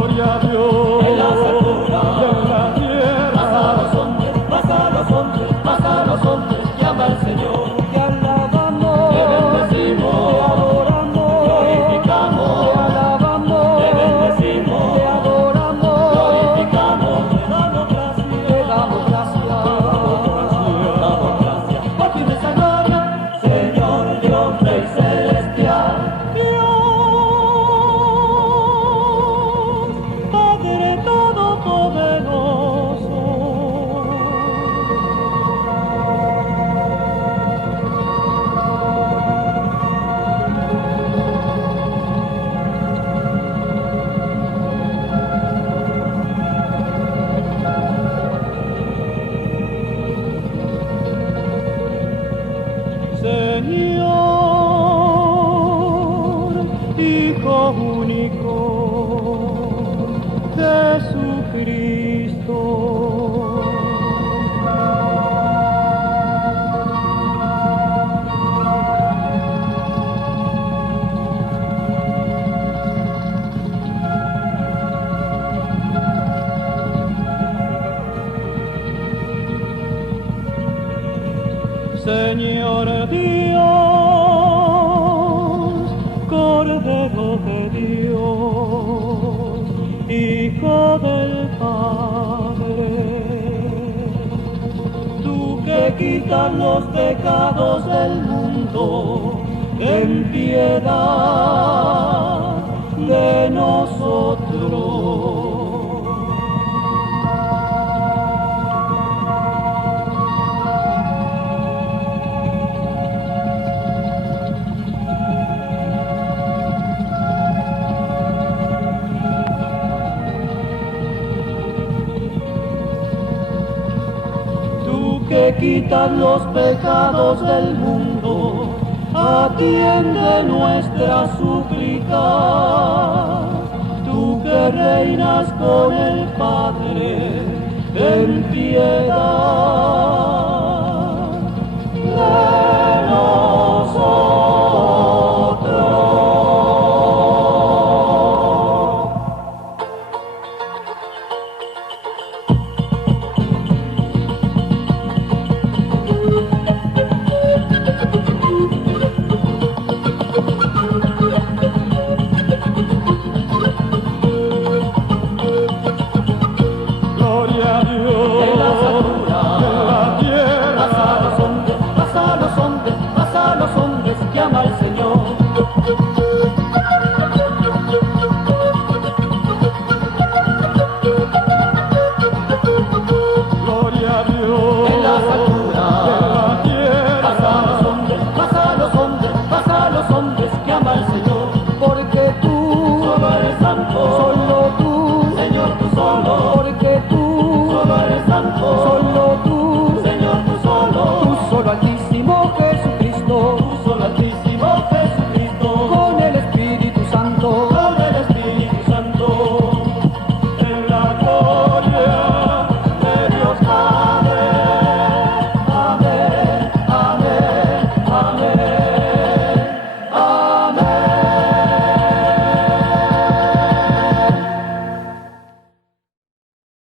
gloria a Dios. En las alturas, Y en la tierra, más a los hombres, llama al Señor. Te alabamos, Te bendecimos, te adoramos, glorificamos, te alabamos, te bendecimos, te adoramos, glorificamos, te damos te damos gracias. Damos gracias por tu inmensa gloria, Señor Dios Rey celestial. Padre Todopoderoso. Señor, Hijo único, Jesucristo. Señor Dios, Cordero de Dios, Hijo del Padre, tú que quitas los pecados del mundo, ten piedad de nosotros. Que quitas los pecados del mundo, atiende nuestra súplica. Tú que reinas con el Padre, ten piedad de